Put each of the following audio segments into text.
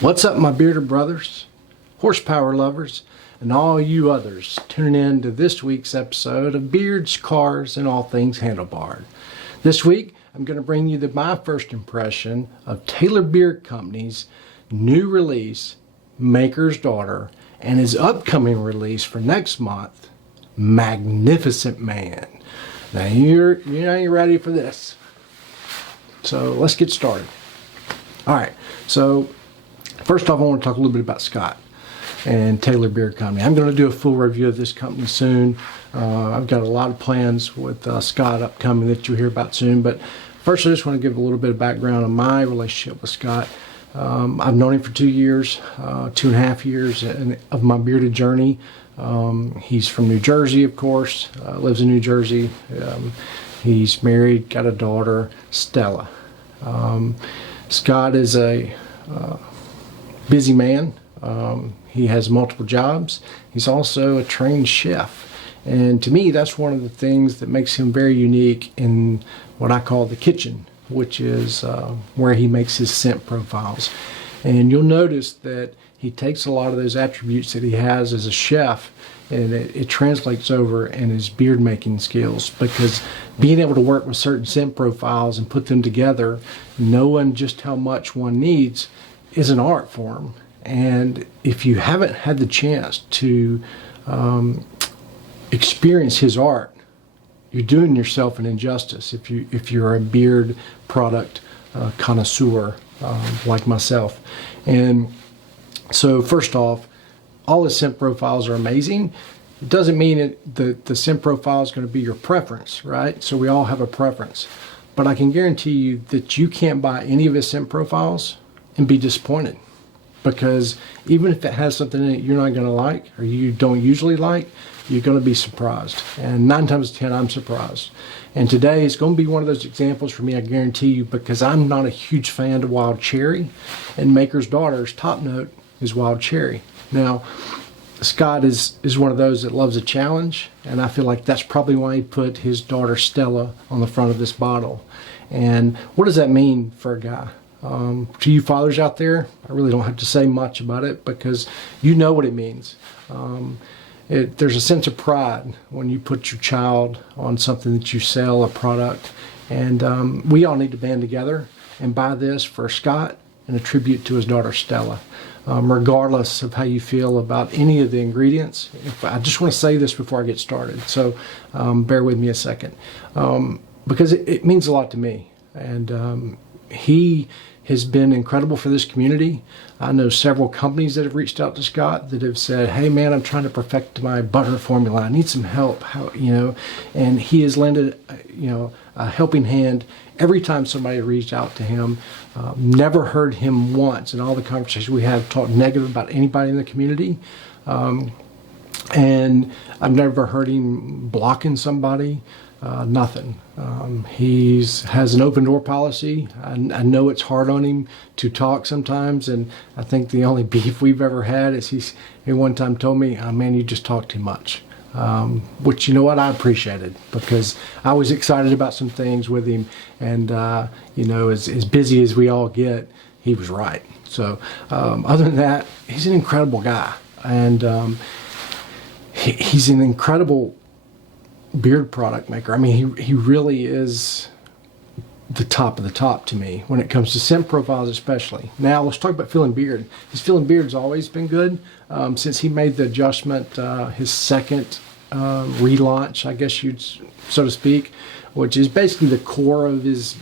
What's up, my bearded brothers, horsepower lovers, and all you others tuning in to this week's episode of Beards, Cars, and All Things Handlebarred. This week, I'm going to bring you my first impression of Taylor Beard Company's new release, Maker's Daughter, and his upcoming release for next month, Magnificent Man. Now you're ready for this. So let's get started. All right, so first off, I want to talk a little bit about Scott and Taylor Beard Company. I'm going to do a full review of this company soon. I've got a lot of plans with Scott upcoming that you'll hear about soon. But first, I just want to give a little bit of background on my relationship with Scott. I've known him for 2 years, 2.5 years of my bearded journey. He's from New Jersey, of course, lives in New Jersey. He's married, got a daughter, Stella. Scott is a busy man. He has multiple jobs. He's also a trained chef. And to me, that's one of the things that makes him very unique in what I call the kitchen, which is where he makes his scent profiles. And you'll notice that he takes a lot of those attributes that he has as a chef, and it translates over in his beard making skills, because being able to work with certain scent profiles and put them together, knowing just how much one needs, is an art form. And if you haven't had the chance to experience his art, you're doing yourself an injustice if you're a beard product connoisseur like myself. And so first off, all his scent profiles are amazing. It doesn't mean the scent profile is going to be your preference, right? So we all have a preference. But I can guarantee you that you can't buy any of his scent profiles and be disappointed. Because even if it has something in it you're not going to like, or you don't usually like, you're going to be surprised. And 9 times out of 10, I'm surprised. And today is going to be one of those examples for me, I guarantee you, because I'm not a huge fan of wild cherry, and Maker's Daughter's top note is wild cherry. Now, Scott is one of those that loves a challenge, and I feel like that's probably why he put his daughter Stella on the front of this bottle. And what does that mean for a guy? To you fathers out there, I really don't have to say much about it, because you know what it means. There's a sense of pride when you put your child on something that you sell, a product, and we all need to band together and buy this for Scott and a tribute to his daughter Stella. Regardless of how you feel about any of the ingredients, I just want to say this before I get started, so bear with me a second, because it means a lot to me. And he has been incredible for this community. I know several companies that have reached out to Scott that have said, hey man, I'm trying to perfect my butter formula, I need some help, and he has lended a helping hand every time somebody reached out to him. Never heard him once in all the conversations we have talk negative about anybody in the community. And I've never heard him blocking somebody. Nothing. He has an open door policy. I know it's hard on him to talk sometimes, and I think the only beef we've ever had is he one time told me, oh, man, you just talk too much. Which, you know what, I appreciated, because I was excited about some things with him, and as busy as we all get, he was right. So other than that, he's an incredible guy, and he's an incredible beard product maker. I mean, he really is the top of the top to me when it comes to scent profiles, especially. Now let's talk about filling beard. His filling beard's always been good since he made the adjustment, his second relaunch, I guess you'd so to speak, which is basically the core of his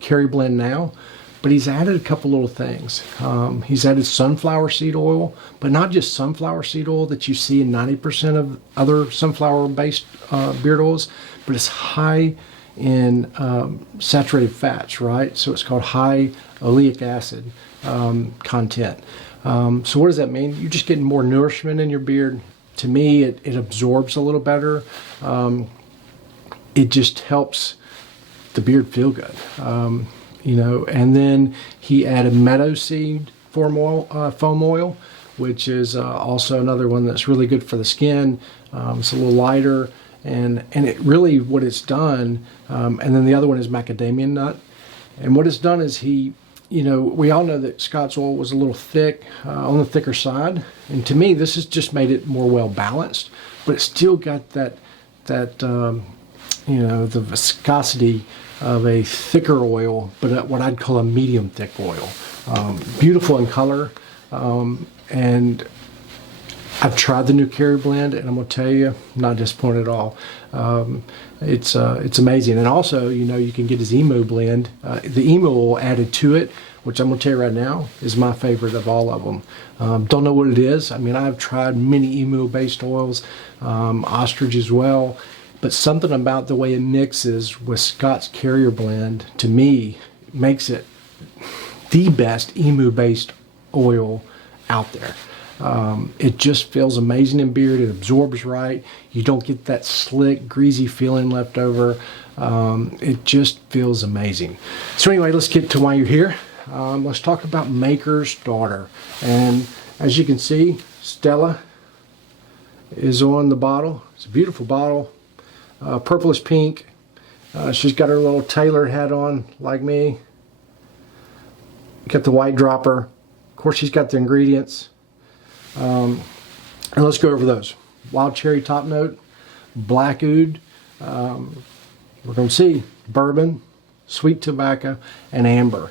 Kerry blend now. But he's added a couple little things. He's added sunflower seed oil, but not just sunflower seed oil that you see in 90% of other sunflower-based beard oils, but it's high in saturated fats, right? So it's called high oleic acid content. So what does that mean? You're just getting more nourishment in your beard. To me, it absorbs a little better. It just helps the beard feel good. And then he added meadow seed foam oil, which is also another one that's really good for the skin. It's a little lighter, and it really, what it's done, and then the other one is macadamia nut. And what it's done is he you know, we all know that Scott's oil was a little thick, on the thicker side. And to me, this has just made it more well balanced, but it's still got that, you know, the viscosity of a thicker oil, but what I'd call a medium thick oil. Beautiful in color. And I've tried the new Carrier blend, and I'm gonna tell you, I'm not disappointed at all. It's amazing. And also, you know, you can get his Emo blend. The Emo oil added to it, which I'm gonna tell you right now, is my favorite of all of them. Don't know what it is. I mean, I've tried many Emo based oils, Ostrich as well, but something about the way it mixes with Scott's Carrier blend, to me, makes it the best Emo based oil out there. It just feels amazing in beard. It absorbs right. You don't get that slick, greasy feeling left over. It just feels amazing. So anyway, let's get to why you're here. Let's talk about Maker's Daughter. And as you can see, Stella is on the bottle. It's a beautiful bottle, purplish pink. She's got her little tailored hat on, like me. Got the white dropper. Of course, she's got the ingredients. And let's go over those. Wild cherry top note, black oud, we're going to see bourbon, sweet tobacco, and amber.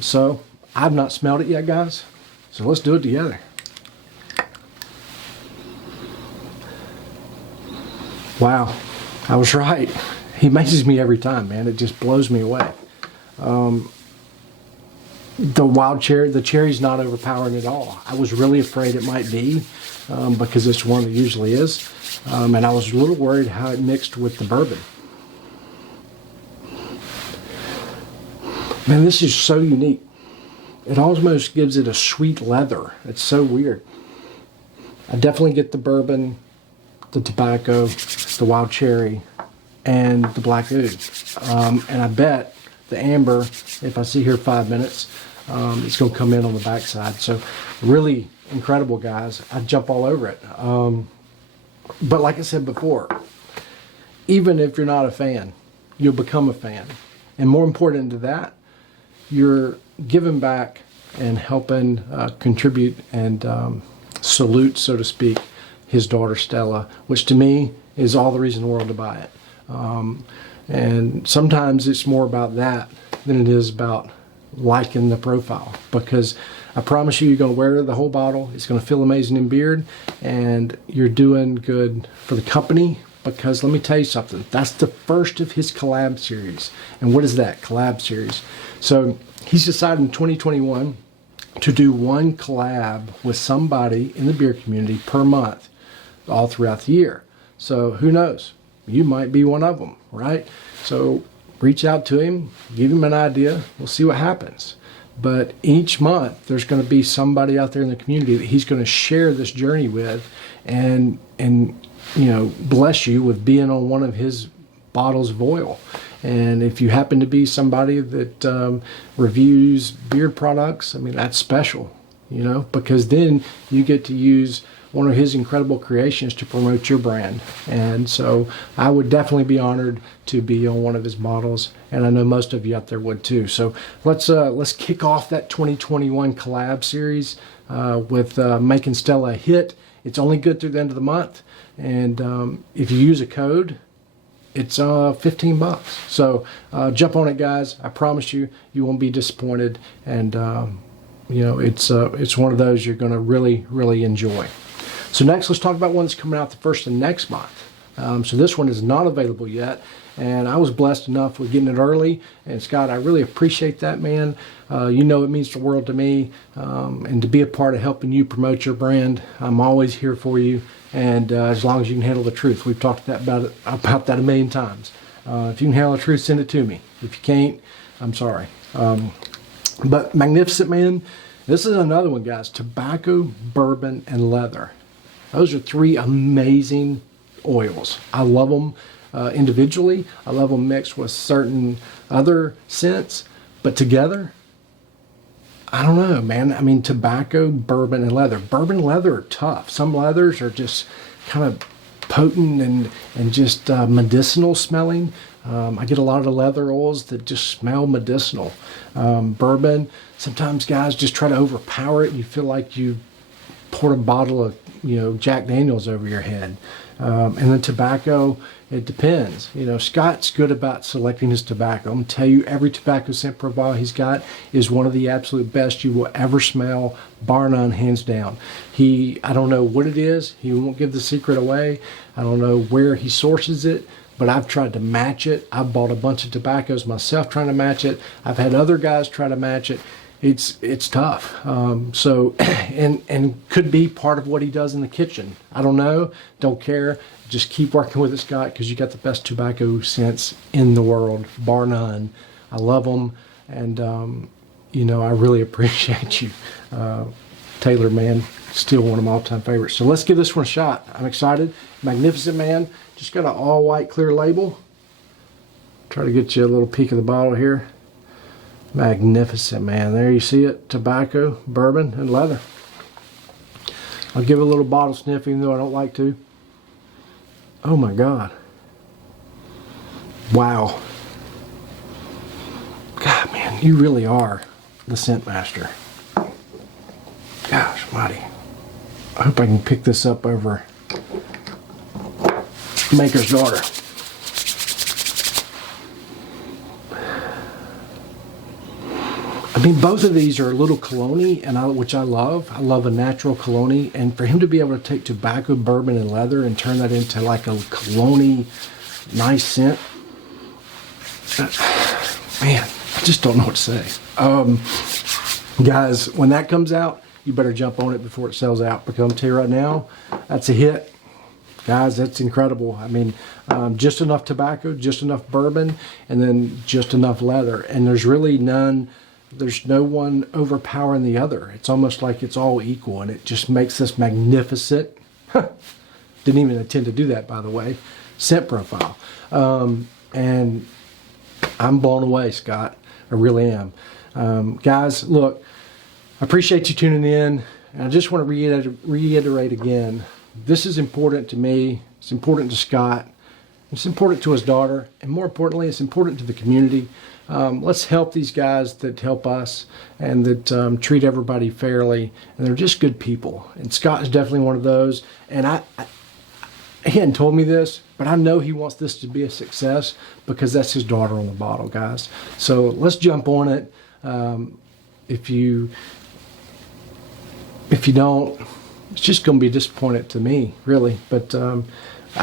So I've not smelled it yet, guys, so let's do it together. Wow, I was right. He amazes me every time, man. It just blows me away. The wild cherry, the cherry's not overpowering at all. I was really afraid it might be, because it's one that usually is. And I was a little worried how it mixed with the bourbon. Man, this is so unique. It almost gives it a sweet leather. It's so weird. I definitely get the bourbon, the tobacco, the wild cherry, and the black oud. And I bet the amber, if I see here 5 minutes, it's going to come in on the backside. So really incredible, guys. I'd jump all over it. But like I said before, even if you're not a fan, you'll become a fan. And more important to that, you're giving back and helping contribute and salute, so to speak, his daughter Stella, which to me is all the reason in the world to buy it. And sometimes it's more about that than it is about liking the profile, because I promise you, you're going to wear the whole bottle. It's going to feel amazing in beard, and you're doing good for the company, because let me tell you something, that's the first of his collab series. And what is that? Collab series. So he's decided in 2021 to do one collab with somebody in the beer community per month all throughout the year. So who knows? You might be one of them, right? So reach out to him, give him an idea, we'll see what happens. But each month there's going to be somebody out there in the community that he's going to share this journey with, and you know, bless you with being on one of his bottles of oil. And if you happen to be somebody that reviews beard products, I mean, that's special, you know, because then you get to use one of his incredible creations to promote your brand. And so I would definitely be honored to be on one of his models, and I know most of you out there would too. So let's kick off that 2021 collab series with making Stella a hit. It's only good through the end of the month, and if you use a code, it's 15 bucks. So jump on it, guys. I promise you, you won't be disappointed. And you know, it's one of those you're going to really, really enjoy. So next, let's talk about one that's coming out the first of next month. So this one is not available yet, and I was blessed enough with getting it early. And Scott, I really appreciate that, man. You know, it means the world to me, and to be a part of helping you promote your brand. I'm always here for you, and as long as you can handle the truth. We've talked about that a million times. If you can handle the truth, send it to me. If you can't, I'm sorry. But magnificent, man. This is another one, guys. Tobacco, bourbon, and leather. Those are three amazing oils. I love them individually. I love them mixed with certain other scents, but together, I don't know, man. I mean, tobacco, bourbon, and leather. Bourbon and leather are tough. Some leathers are just kind of potent and just medicinal smelling, I get a lot of the leather oils that just smell medicinal. Bourbon, sometimes guys just try to overpower it and you feel like you poured a bottle of, Jack Daniels over your head. And then tobacco, it depends. Scott's good about selecting his tobacco. I'm going to tell you, every tobacco scent profile he's got is one of the absolute best you will ever smell, bar none, hands down. I don't know what it is. He won't give the secret away. I don't know where he sources it, but I've tried to match it. I've bought a bunch of tobaccos myself trying to match it. I've had other guys try to match it. It's tough. And could be part of what he does in the kitchen. I don't know. Don't care. Just keep working with it, Scott, because you got the best tobacco scents in the world, bar none. I love them, and I really appreciate you. Taylor, man, still one of my all-time favorites. So let's give this one a shot. I'm excited. Magnificent, man. Just got an all-white clear label. Try to get you a little peek of the bottle here. Magnificent, man. There you see it. Tobacco, bourbon, and leather. I'll give it a little bottle sniff even though I don't like to. Oh my God. Wow. God, man, you really are the scent master. Gosh, mighty. I hope I can pick this up over Maker's Daughter. I mean, both of these are a little cologne-y, which I love. I love a natural cologne-y, and for him to be able to take tobacco, bourbon, and leather and turn that into like a cologne-y, nice scent, man, I just don't know what to say. Guys, when that comes out, you better jump on it before it sells out, because I'm going to tell you right now, that's a hit. Guys, that's incredible. I mean, just enough tobacco, just enough bourbon, and then just enough leather, and there's really there's no one overpowering the other. It's almost like it's all equal, and it just makes this magnificent, didn't even intend to do that, by the way, scent profile. And I'm blown away, Scott. I really am. Guys, look, I appreciate you tuning in, and I just want to reiterate again, this is important to me, it's important to Scott, it's important to his daughter, and more importantly, it's important to the community. Let's help these guys that help us and that treat everybody fairly, and they're just good people. And Scott is definitely one of those. And he hadn't told me this, but I know he wants this to be a success because that's his daughter on the bottle, guys. So let's jump on it. If you don't, it's just going to be disappointed to me, really. But I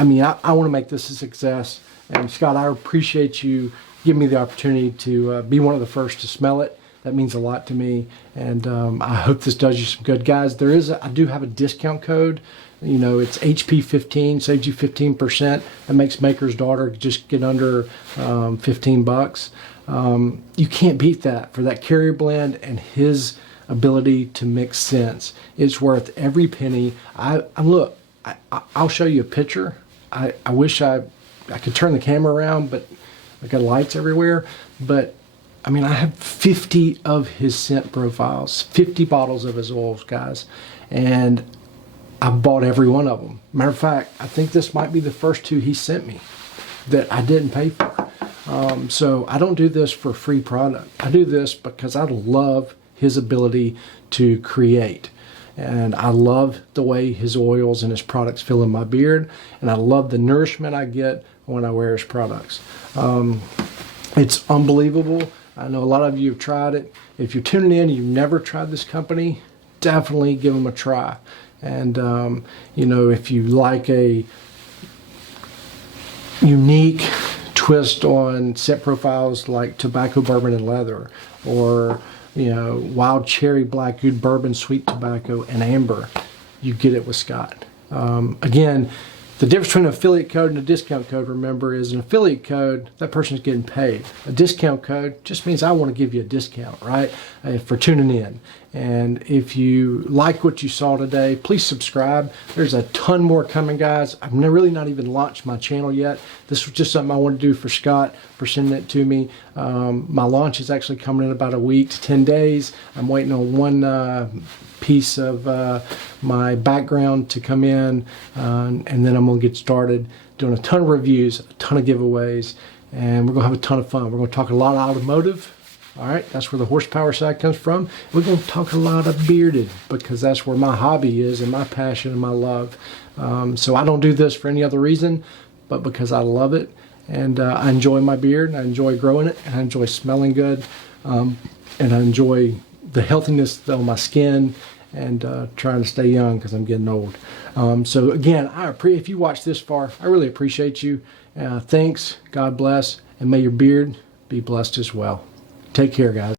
mean, I want to make this a success. And Scott, I appreciate you giving me the opportunity to be one of the first to smell it. That means a lot to me, and I hope this does you some good. Guys, I do have a discount code. It's HP15, saves you 15%. That makes Maker's Daughter just get under 15 bucks. You can't beat that for that carrier blend and his ability to mix scents. It's worth every penny. Look, I'll show you a picture. I wish I could turn the camera around, but I got lights everywhere. But I mean, I have 50 of his scent profiles, 50 bottles of his oils, guys, and I've bought every one of them. Matter of fact, I think this might be the first two he sent me that I didn't pay for. So I don't do this for free product. I do this because I love his ability to create. And I love the way his oils and his products feel in my beard. And I love the nourishment I get when I wear his products. It's unbelievable. I know a lot of you have tried it. If you're tuning in and you've never tried this company, definitely give them a try. And, if you like a unique twist on scent profiles like tobacco, bourbon, and leather, or wild cherry, black good bourbon, sweet tobacco, and amber, you get it with Scott. Again, the difference between an affiliate code and a discount code, remember, is an affiliate code, that person's getting paid. A discount code just means I want to give you a discount, right, for tuning in. And if you like what you saw today, please subscribe. There's a ton more coming, guys. I've really not even launched my channel yet. This was just something I wanted to do for Scott, for sending it to me. My launch is actually coming in about a week to 10 days. I'm waiting on one piece of my background to come in, and then I'm going to get started doing a ton of reviews, a ton of giveaways, and we're going to have a ton of fun. We're going to talk a lot of automotive. All right, that's where the horsepower side comes from. We're going to talk a lot of bearded, because that's where my hobby is and my passion and my love. So I don't do this for any other reason, but because I love it, and I enjoy my beard, and I enjoy growing it, and I enjoy smelling good, and I enjoy the healthiness of my skin, and trying to stay young because I'm getting old. So again, if you watched this far, I really appreciate you. Thanks, God bless, and may your beard be blessed as well. Take care, guys.